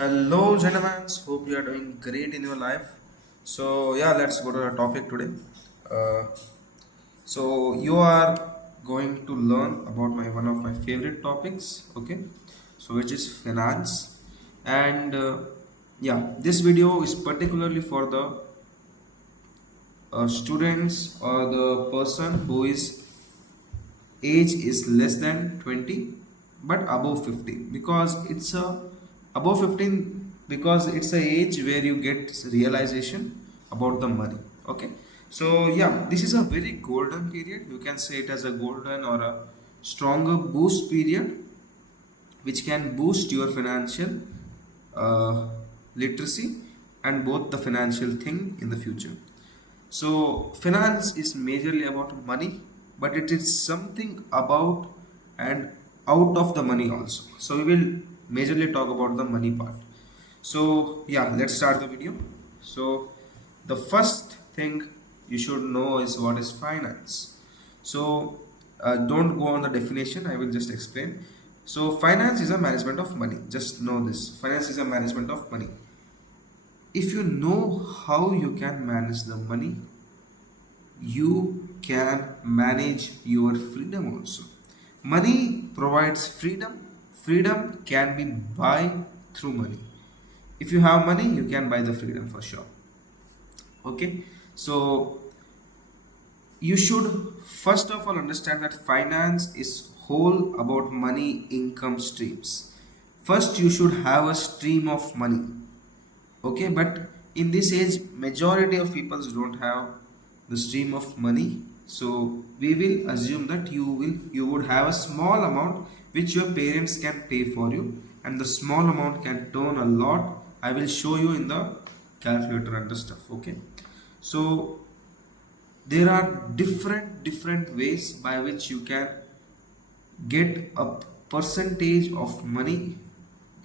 Hello, gentlemen. Hope you are doing great in your life. So, yeah, let's go to the topic today. Uh, so, you are going to learn about my one of my favorite topics, okay? So, which is finance, and yeah, this video is particularly for the students or the person who is age is less than 20 but above 15 because it's a above 15 because it's a age where you get realization about the money. Okay, so yeah, this is a very golden period. You can say it as a golden or a stronger boost period which can boost your financial uh, literacy and both the financial thing in the future. So finance is majorly about money, but it is something about and out of the money also. So we will majorly talk about the money part. So yeah, let's start the video. So the first thing you should know is what is finance. So don't go on the definition. I will just explain. So finance is a management of money. Just know this. Finance is a management of money. If you know how you can manage the money, you can manage your freedom also. Money provides freedom. Freedom can be buy through money. If you have money, you can buy the freedom for sure. Okay, so you should first of all understand that finance is whole about money income streams. First, you should have a stream of money. Okay, but in this age majority of people don't have the stream of money, so we will assume that you would have a small amount which your parents can pay for you, and the small amount can turn a lot. I will show you in the calculator and the stuff. Okay, so there are different ways by which you can get a percentage of money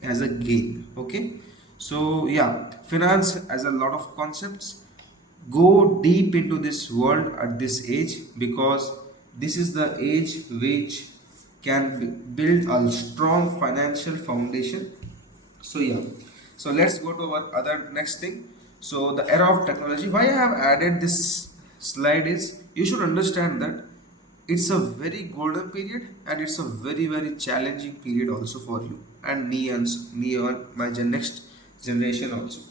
as a gain. Okay, so yeah, finance has a lot of concepts. Go deep into this world at this age because this is the age which can build a strong financial foundation. So yeah, so let's go to our other next thing. So the era of technology. Why I have added this slide is you should understand that it's a very golden period and it's a very challenging period also for you and me and my next generation also,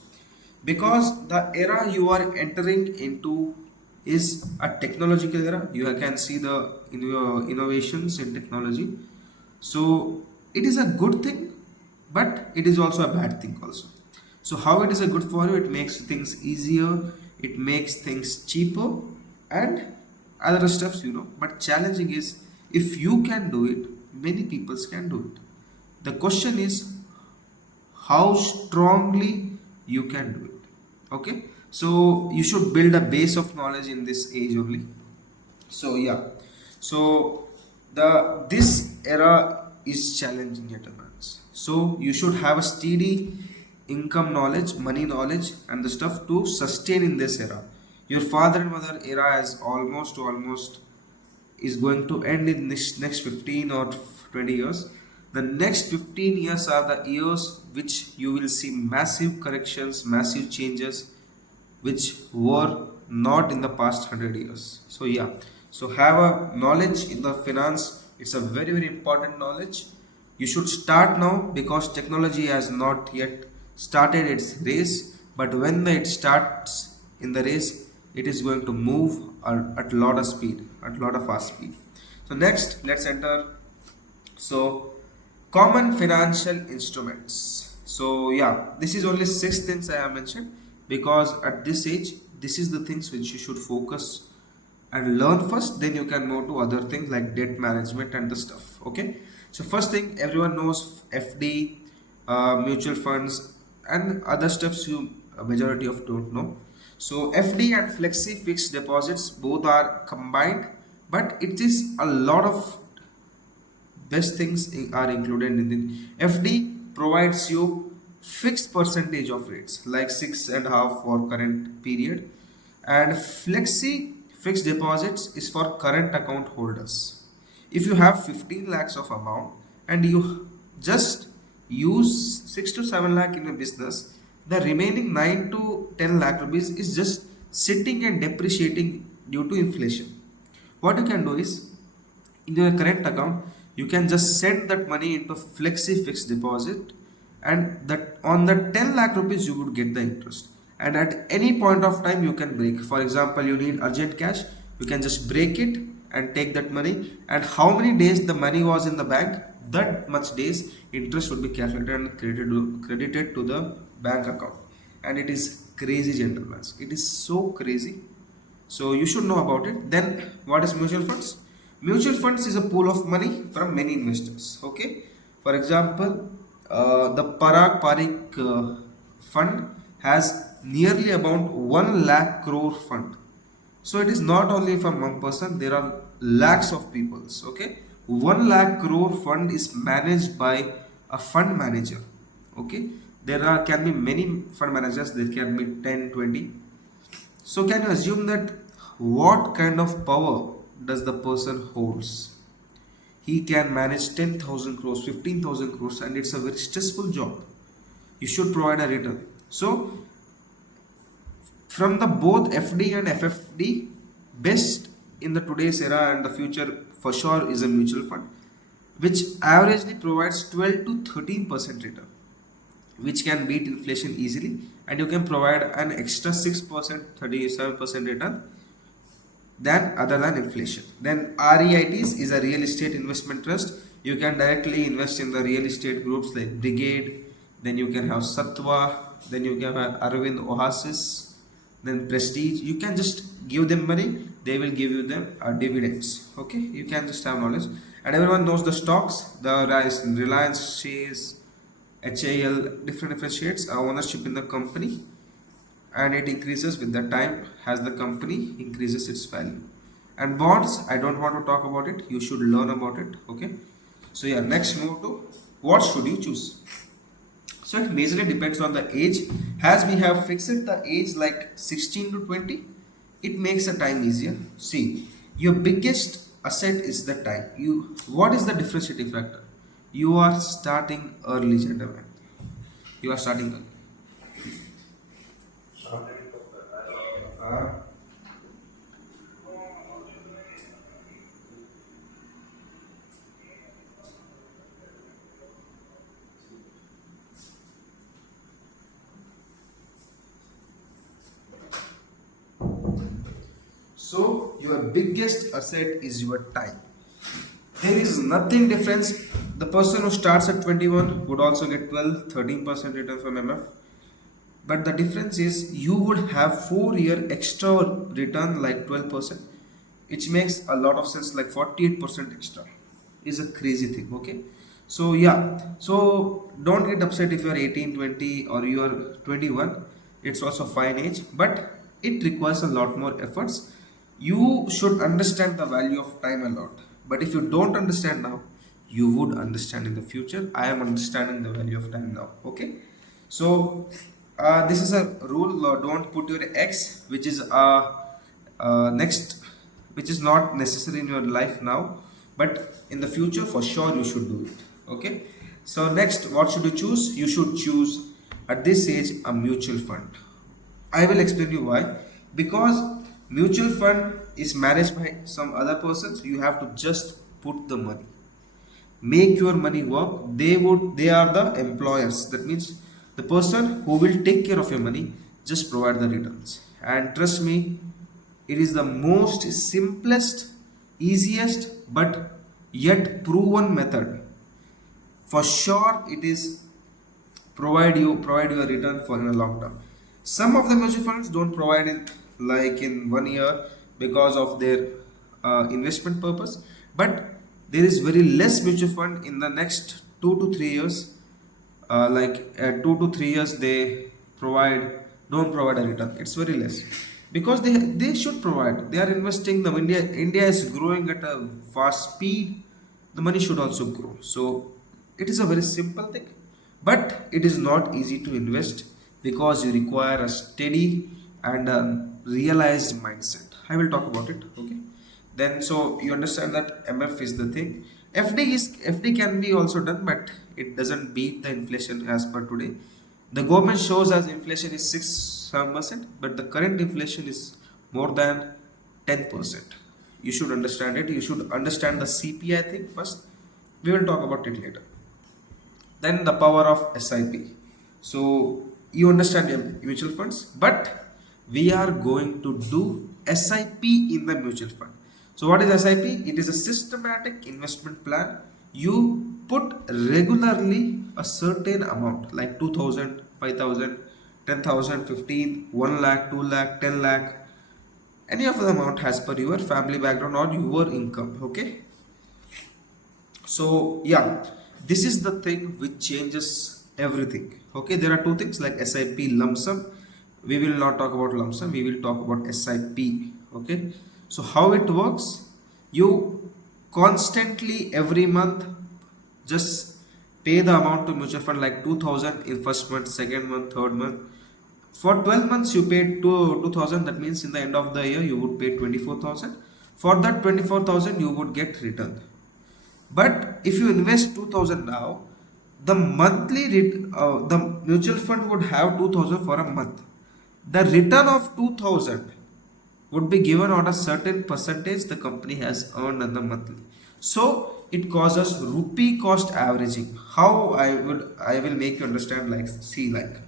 because the era you are entering into is a technological era. You can see the innovations in technology. So it is a good thing, but it is also a bad thing also. So how it is a good for you? It makes things easier, it makes things cheaper and other stuffs, but challenging is if you can do it, many people can do it. The question is how strongly you can do it. Okay, so you should build a base of knowledge in this age only. So yeah, so the this era is challenging at advance, so you should have a steady income knowledge, money knowledge and the stuff to sustain in this era. Your father and mother era is almost is going to end in this next 15 or 20 years. The next 15 years are the years which you will see massive corrections, massive changes which were not in the past 100 years. So yeah, so have a knowledge in the finance. It's a very important knowledge. You should start now because technology has not yet started its race, but when it starts in the race, it is going to move at a lot of speed, at a lot of fast speed. So next, let's enter. So common financial instruments. So yeah, this is only 6 things I have mentioned because at this age, this is the things which you should focus and learn first. Then you can move to other things like debt management and the stuff. Okay. So first thing, everyone knows FD, mutual funds, and other stuffs you majority of don't know. So FD and flexi fixed deposits both are combined, but it is a lot of best things are included in it. FD provides you fixed percentage of rates like 6.5 for current period, and flexi fixed deposits is for current account holders. If you have 15 lakhs of amount and you just use 6 to 7 lakh in a business, the remaining 9 to 10 lakh rupees is just sitting and depreciating due to inflation. What you can do is, in your current account, you can just send that money into flexi fixed deposit, and that on the 10 lakh rupees you would get the interest. And at any point of time you can break. For example, you need urgent cash, you can just break it and take that money, and how many days the money was in the bank, that much days interest would be calculated and credited to the bank account. And it is crazy, gentlemen, it is so crazy. So you should know about it. Then what is mutual funds? Mutual funds is a pool of money from many investors. Okay, for example, the Parag Parik fund has nearly about 1 lakh crore fund. So it is not only from one person, there are lakhs of peoples. Okay, 1 lakh crore fund is managed by a fund manager. Okay, there are can be many fund managers, there can be 10, 20. So can you assume that what kind of power does the person holds? He can manage 10,000 crores, 15,000 crores, and it's a very stressful job. You should provide a return. So from the both FD and FFD, best in the today's era and the future for sure is a mutual fund, which averagely provides 12 to 13% return, which can beat inflation easily, and you can provide an extra 6%, 37% return than other than inflation. Then REITs is a real estate investment trust. You can directly invest in the real estate groups like Brigade, then you can have Satwa, then you can have Arvind Oasis, then Prestige. You can just give them money, they will give you them dividends. Okay, you can just have knowledge. And everyone knows the stocks, the Reliance shares, HAL, different shades, ownership in the company, and it increases with the time as the company increases its value. And bonds, I don't want to talk about it, you should learn about it. Okay, so yeah, next move to what should you choose. So it majorly depends on the age. As we have fixed the age like 16 to 20, it makes the time easier. See, your biggest asset is the time. What is the differentiating factor? You are starting early, gentlemen. You are starting early. So your biggest asset is your time. There is nothing difference. The person who starts at 21 would also get 12, 13% return from MF. But the difference is you would have 4-year extra return like 12%, which makes a lot of sense, like 48% extra is a crazy thing. Okay, so yeah, so don't get upset if you are 18, 20 or you are 21. It's also fine age, but it requires a lot more efforts. You should understand the value of time a lot, but if you don't understand now, you would understand in the future. I am understanding the value of time now. Okay, so this is a rule, don't put your X, which is next, which is not necessary in your life now, but in the future for sure you should do it. Okay, so next, what should you choose? You should choose at this age a mutual fund. I will explain you why. Because mutual fund is managed by some other persons, you have to just put the money, make your money work. They are the employers. That means the person who will take care of your money, just provide the returns. And trust me, it is the most simplest, easiest, but yet proven method. For sure, it is provide you a return for in a long term. Some of the mutual funds don't provide it like in 1 year because of their investment purpose, but there is very less mutual fund in the next 2 to 3 years. 2 to 3 years they don't provide a return. It's very less because they should provide. They are investing. The India is growing at a fast speed. The money should also grow. So it is a very simple thing, but it is not easy to invest because you require a steady and realized mindset. I will talk about it. Okay, then so you understand that MF is the thing. FD can be also done, but it doesn't beat the inflation as per today. The government shows as inflation is 6-7%, but the current inflation is more than 10%. You should understand it. You should understand the CPI thing first. We will talk about it later. Then the power of SIP. So you understand mutual funds, but we are going to do SIP in the mutual fund. So what is SIP? It is a systematic investment plan. You put regularly a certain amount like 2000, 5000, 10,000, 15, 1 lakh, 2 lakh, 10 lakh, any of the amount as per your family background or your income. Okay. So yeah, this is the thing which changes everything. Okay, there are two things like SIP lump sum. We will not talk about lump sum, we will talk about SIP. Okay, so how it works, you constantly every month just pay the amount to mutual fund like 2000 in first month, second month, third month. For 12 months you paid 2000, that means in the end of the year you would pay 24,000. For that 24,000 you would get returned. But if you invest 2000 now, the the mutual fund would have 2000 for a month. The return of 2000 would be given on a certain percentage the company has earned in the monthly. So it causes rupee cost averaging. How I will make you understand, like see, like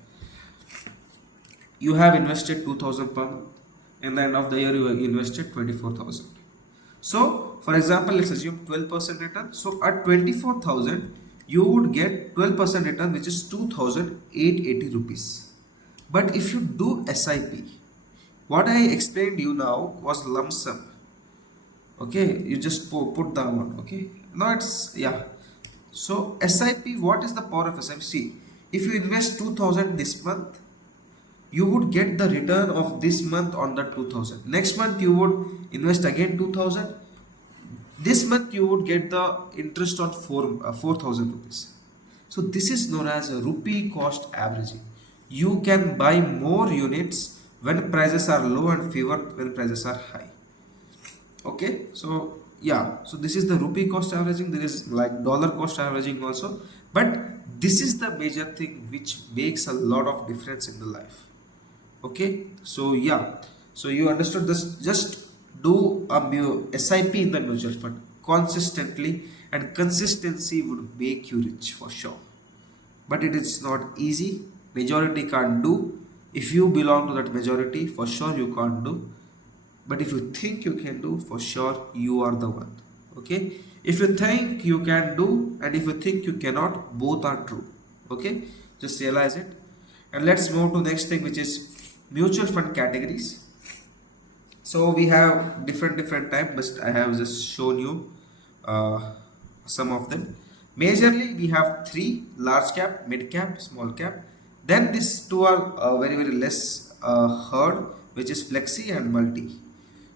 you have invested 2000 per month. In the end of the year you have invested 24,000. So for example, let's assume 12% return. So at 24,000 you would get 12% return, which is 2,880 rupees. But if you do SIP, what I explained you now was lump sum. Okay, you just put the amount. Okay, now it's yeah. So SIP, what is the power of SIP? See, if you invest 2000 this month, you would get the return of this month on the 2000. Next month you would invest again 2000. This month you would get the interest on 4,000 rupees. So this is known as a rupee cost averaging. You can buy more units when prices are low and fewer when prices are high. Okay, so yeah, so this is the rupee cost averaging. There is like dollar cost averaging also, but this is the major thing which makes a lot of difference in the life. Okay, so yeah, so you understood this. Just do a SIP in the mutual fund consistently, and consistency would make you rich for sure. But it is not easy. Majority can't do. If you belong to that majority, for sure you can't do. But if you think you can do, for sure you are the one. Okay, if you think you can do and if you think you cannot, both are true. Okay, just realize it. And let's move to next thing, which is mutual fund categories. So we have different type, but I have just shown you some of them. Majorly we have three: large cap, mid cap, small cap. Then these two are very less heard, which is flexi and multi.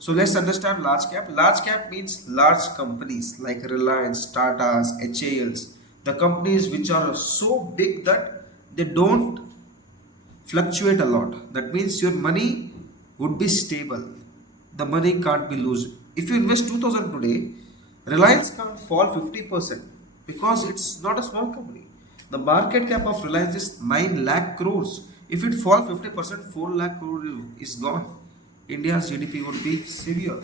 So let's understand large cap. Large cap means large companies like Reliance, Tata's, HALs, the companies which are so big that they don't fluctuate a lot. That means your money would be stable. The money can't be loose. If you invest 2000 today, Reliance can't fall 50% because it's not a small company. The market cap of Reliance is 9 lakh crores. If it falls 50%, 4 lakh crores is gone. India's GDP would be severe.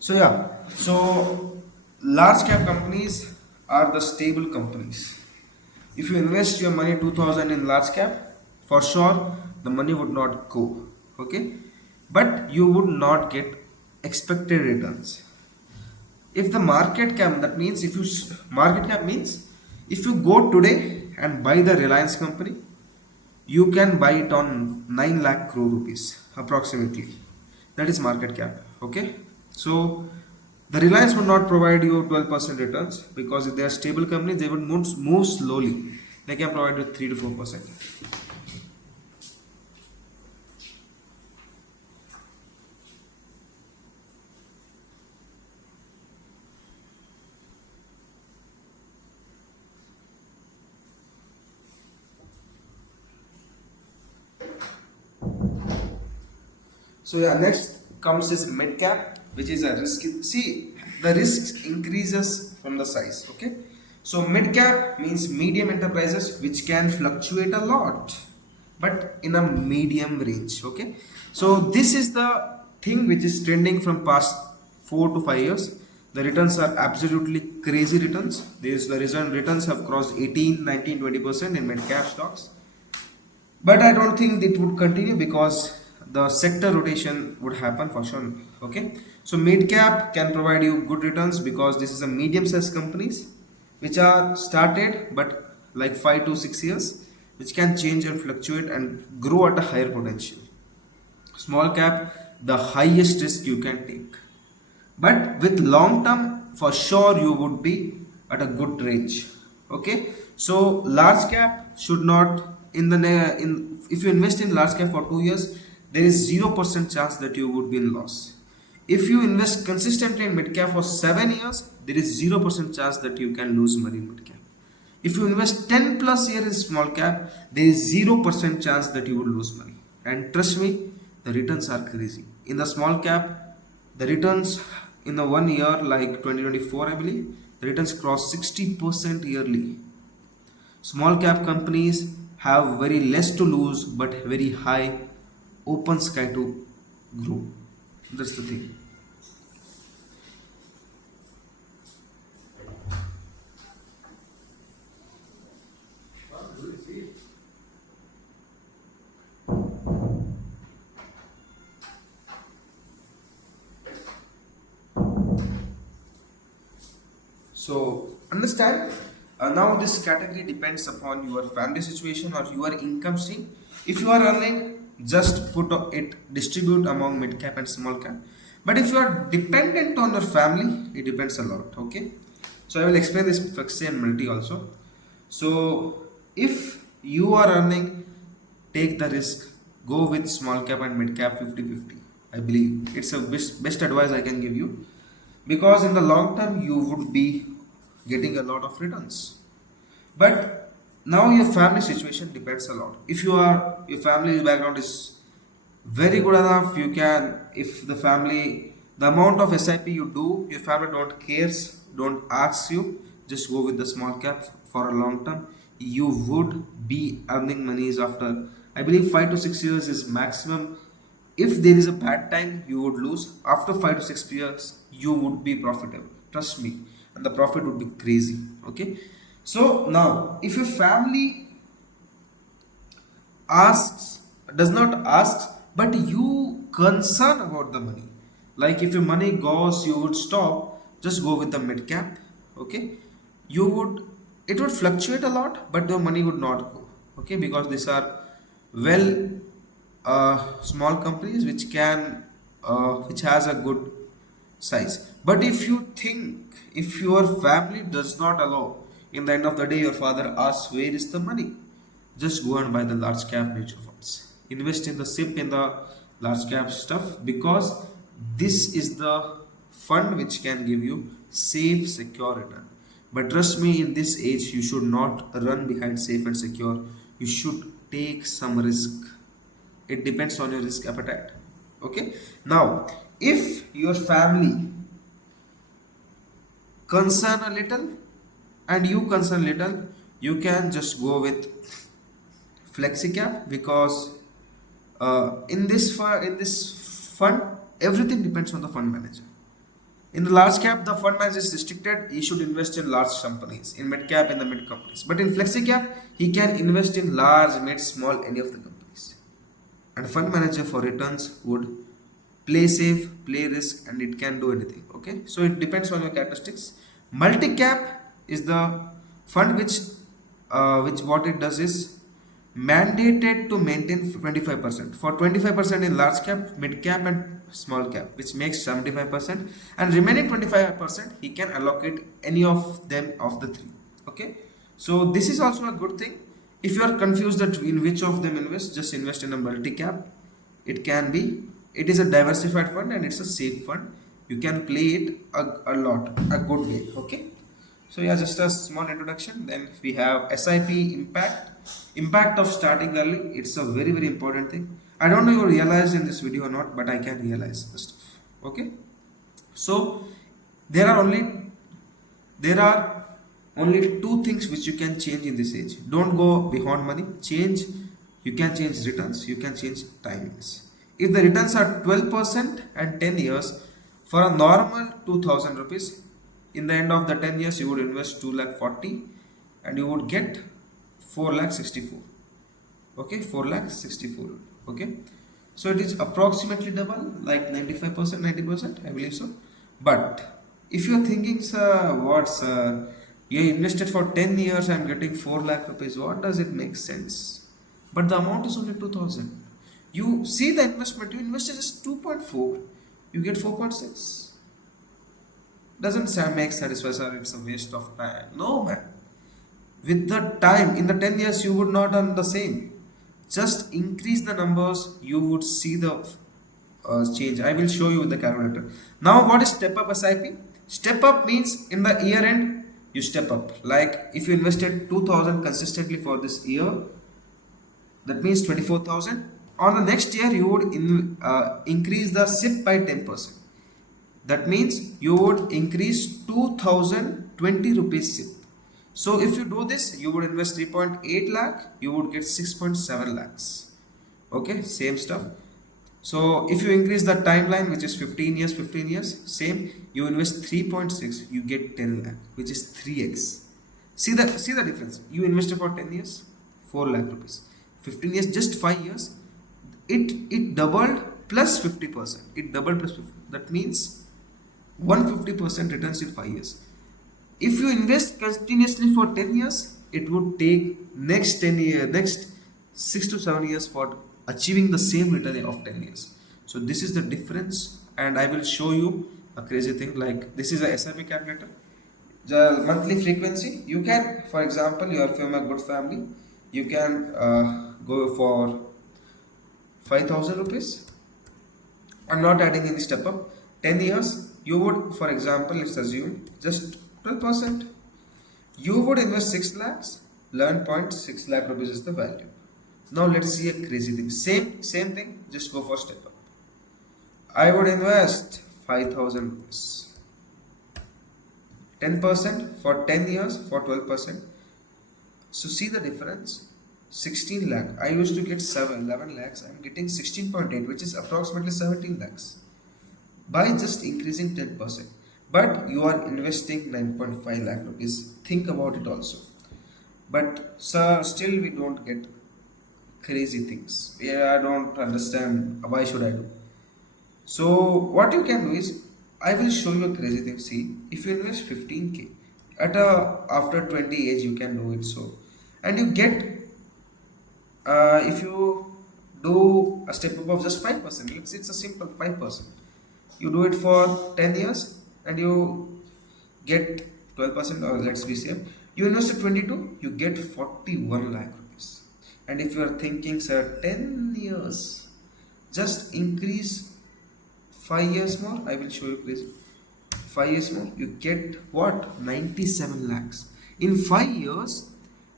So yeah, so large cap companies are the stable companies. If you invest your money 2000 in large cap, for sure the money would not go. Okay, but you would not get expected returns. If the market cap, that means if you market cap means if you go today and buy the Reliance company, you can buy it on 9 lakh crore rupees approximately. That is market cap. Okay, so the Reliance would not provide you 12% returns, because if they are stable companies, they would move slowly. They can provide you 3 to 4%. So yeah, next comes is mid cap, which is a risk. See, the risk increases from the size. Okay, so mid cap means medium enterprises which can fluctuate a lot, but in a medium range. Okay, so this is the thing which is trending from past 4 to 5 years. The returns are absolutely crazy returns. The returns have crossed 18, 19, 20% in mid cap stocks. But I don't think it would continue, because the sector rotation would happen for sure. Okay, so mid cap can provide you good returns, because this is a medium sized companies which are started but like 5 to 6 years, which can change and fluctuate and grow at a higher potential. Small cap, the highest risk you can take, but with long term for sure you would be at a good range. Okay, so large cap should not, in if you invest in large cap for 2 years, there is 0% chance that you would be in loss. If you invest consistently in mid cap for 7 years, there is 0% chance that you can lose money in mid cap. If you invest 10 plus years in small cap, there is 0% chance that you will lose money. And trust me, the returns are crazy. In the small cap, the returns in the 1 year, like 2024, I believe, the returns cross 60% yearly. Small cap companies have very less to lose, but very high open sky to grow. That's the thing. So understand, now this category depends upon your family situation or your income stream. If you are earning, just put it, distribute among mid cap and small cap. But if you are dependent on your family, it depends a lot. Okay, so I will explain this fixed and multi also. So if you are earning, take the risk, go with small cap and mid cap 50-50. I believe it's a best advice I can give you, because in the long term you would be getting a lot of returns. But now your family situation depends a lot. If your family background is very good enough, you can, if the family, the amount of SIP you do, your family don't cares, don't ask you, just go with the small cap for a long term. You would be earning monies after, I believe, 5 to 6 years is maximum. If there is a bad time, you would lose. After 5 to 6 years, you would be profitable. Trust me, and the profit would be crazy. Okay, so now if your family asks, does not ask, but you concern about the money, like if your money goes, you would stop, just go with the mid cap. Okay, you would, it would fluctuate a lot, but your money would not go. Okay, because these are well small companies which can which has a good size. But if you think, if your family does not allow, in the end of the day your father asks where is the money, just go and buy the large cap mutual funds, invest in the SIP, in the large cap stuff, because this is the fund which can give you safe secure return. But trust me, in this age you should not run behind safe and secure, you should take some risk. It depends on your risk appetite. Okay, now if your family concern a little and you concern little, you can just go with flexi cap, because in this fund everything depends on the fund manager. In the large cap, the fund manager is restricted, he should invest in large companies. In mid cap, in the mid companies. But in flexi cap, he can invest in large, mid, small, any of the companies. And fund manager for returns would play safe, play risk, and it can do anything. Okay, so it depends on your characteristics. Multi-cap is the fund which what it does is mandated to maintain 25%. For 25% in large cap, mid cap, and small cap, which makes 75%, and remaining 25% he can allocate any of them of the three. Okay, so this is also a good thing. If you are confused that in which of them invest, just invest in a multi-cap. It is a diversified fund and it's a safe fund. You can play it a lot, a good way. Okay. So yeah, just a small introduction. Then we have SIP impact of starting early. It's a very very important thing. I don't know if you realize in this video or not, but I can realize the stuff. Okay. So there are only two things which you can change in this age. Don't go beyond money. You can change returns, you can change timings. If the returns are 12% and 10 years, for a normal 2000 rupees, in the end of the 10 years you would invest 2 lakh 40 and you would get 4 lakh 64. Okay, 4 lakh 64. Okay, so it is approximately double, like 95%, 90%, I believe so. But if you are thinking, sir, what's you invested for 10 years, I am getting 4 lakh rupees, what does it make sense? But the amount is only 2000. You see the investment, you invested just 2.4, you get 4.6. Doesn't make satisfied, sir, it's a waste of time. No, man. With the time, in the 10 years, you would not done the same. Just increase the numbers, you would see the change. I will show you with the calculator. Now, what is step up SIP? Step up means in the year end, you step up. Like if you invested 2000 consistently for this year, that means 24,000. On the next year, you would increase the SIP by 10%. That means you would increase 2020 rupees SIP. So if you do this, you would invest 3.8 lakh, you would get 6.7 lakhs. Okay, same stuff. So if you increase the timeline, which is 15 years, same, you invest 3.6, you get 10 lakh, which is 3x. See the difference. You invested for 10 years, 4 lakh rupees. 15 years, just 5 years, it doubled plus 50%. It doubled plus 50. That means 150% returns in 5 years. If you invest continuously for 10 years, it would take next 6 to 7 years for achieving the same return of 10 years. So this is the difference, and I will show you a crazy thing. Like this is a SIP calculator. The monthly frequency, you can, for example, you are from a good family, you can go for 5,000 rupees. I'm not adding any step up. 10 years, you would, for example, let's assume just 12%. You would invest 6 lakhs, 11.6 lakh rupees is the value. Now let's see a crazy thing. Same thing, just go for step up. I would invest 5,000 rupees. 10% for 10 years for 12%. So see the difference. 16 lakh. I used to get 11 lakhs. I'm getting 16.8, which is approximately 17 lakhs. By just increasing 10%. But you are investing 9.5 lakh rupees. Think about it also. But sir, still we don't get crazy things. Yeah, I don't understand. Why should I do? So what you can do is, I will show you a crazy thing. See, if you invest 15k after 20 age, you can do it. So, and you get if you do a step up of just 5%, it's a simple 5%. You do it for 10 years and you get 12%, or let's be safe. You invested 22, you get 41 lakh rupees. And if you are thinking, sir, 10 years, just increase 5 years more. I will show you crazy. 5 years more, you get what? 97 lakhs. In 5 years,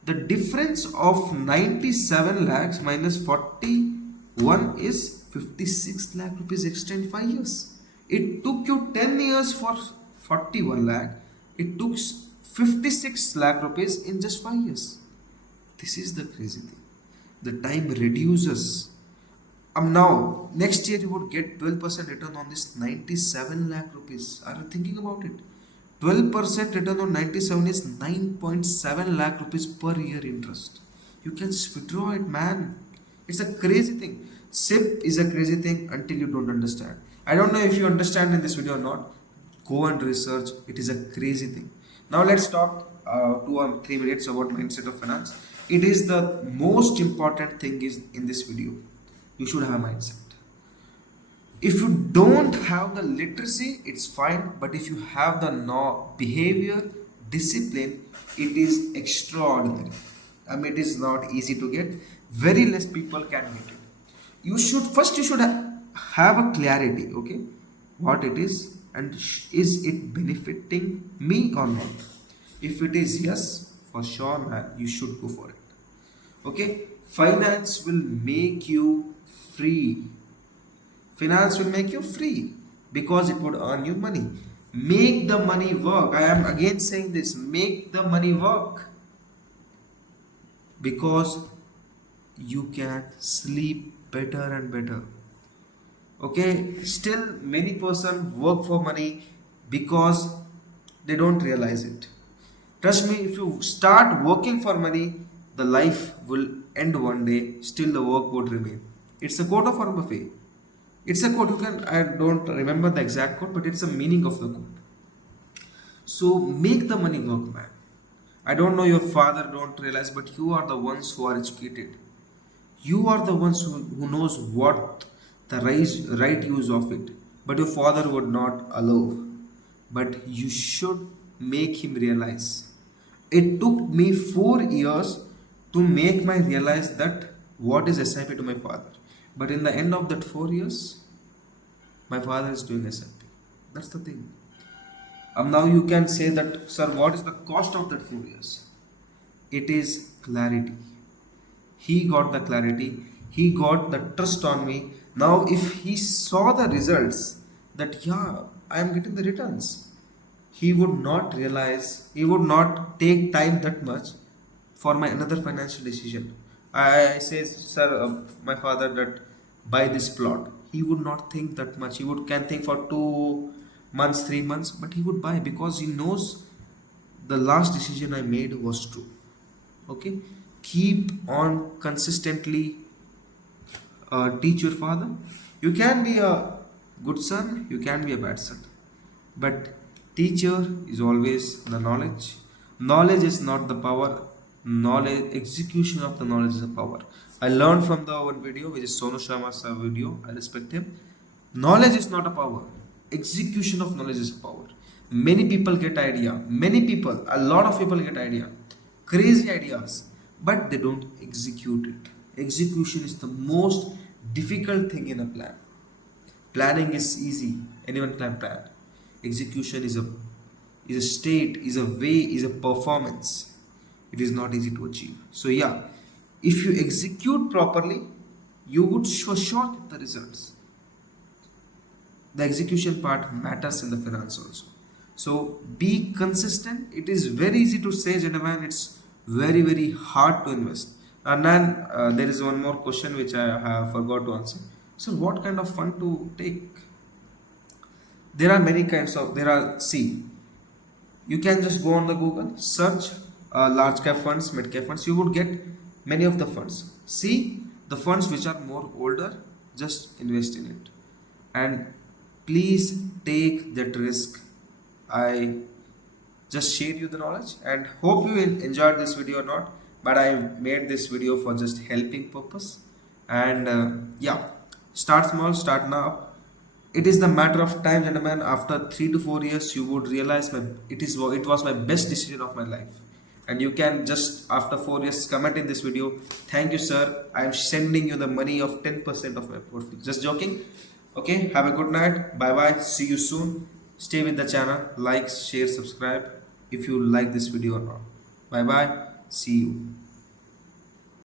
the difference of 97 lakhs minus 41 is 56 lakh rupees extra in 5 years. It took you 10 years for 41 lakh. It took 56 lakh rupees in just 5 years. This is the crazy thing. The time reduces. Now, next year you would get 12% return on this 97 lakh rupees. Are you thinking about it? 12% return on 97 is 9.7 lakh rupees per year interest. You can withdraw it, man. It's a crazy thing. SIP is a crazy thing until you don't understand. I don't know if you understand in this video or not. Go and research. It is a crazy thing. Now let's talk 2 or 3 minutes about mindset of finance. It is the most important thing is in this video. You should have a mindset. If you don't have the literacy, it's fine. But if you have the behavior, discipline, it is extraordinary. I mean, it is not easy to get. Very less people can get it. You should have a clarity, okay, what it is and is it benefiting me or not. If it is yes, for sure, man, you should go for it. Okay, finance will make you free. Finance will make you free because it would earn you money. Make the money work. I am again saying this, make the money work, because you can sleep better and better. Okay, still many person work for money because they don't realize it. Trust me, if you start working for money, the life will end one day, still the work would remain. It's a quote of Warren Buffett. It's a quote, I don't remember the exact quote, but it's a meaning of the quote. So make the money work, man. I don't know your father don't realize, but you are the ones who are educated. You are the ones who knows what the right use of it. But your father would not allow. But you should make him realize. It took me 4 years to make my realize that what is SIP to my father. But in the end of that 4 years, my father is doing SIP. That's the thing. Now you can say that, sir, what is the cost of that 4 years? It is clarity. He got the clarity. He got the trust on me. Now if he saw the results that, yeah, I am getting the returns, he would not realize, he would not take time that much for my another financial decision. I say, sir, my father, that buy this plot. He would not think that much. He can think for 2 months, 3 months, but he would buy because he knows the last decision I made was true. Okay, keep on consistently teach your father. You can be a good son, you can be a bad son, but teacher is always the knowledge. Knowledge is not the power. Knowledge, execution of the knowledge is the power. I learned from the one video, which is Sonu Sharma's video. I respect him. Knowledge is not a power. Execution of knowledge is power. Many people get idea. A lot of people get idea. Crazy ideas, but they don't execute it. Execution is the most difficult thing in a plan. Planning is easy. Anyone can plan. Execution is a state, is a way, is a performance. It is not easy to achieve. So yeah, if you execute properly, you would for sure get the results. The execution part matters in the finance also. So be consistent. It is very easy to say, gentlemen. It's very, very hard to invest. And then there is one more question which I have forgot to answer. So what kind of fund to take? There are many kinds of, you can just go on the Google, search large cap funds, mid cap funds. You would get many of the funds. See the funds which are more older, just invest in it. And please take that risk. I just share you the knowledge and hope you enjoyed this video or not, but I made this video for just helping purpose. And yeah, start small, start now. It is the matter of time, gentlemen. After 3 to 4 years, you would realize it was my best decision of my life. And you can just after 4 years comment in this video, thank you, sir, I am sending you the money of 10% of my portfolio. Just joking. Okay, have a good night. Bye bye. See you soon. Stay with the channel. Like, share, subscribe if you like this video or not. Bye bye. See you.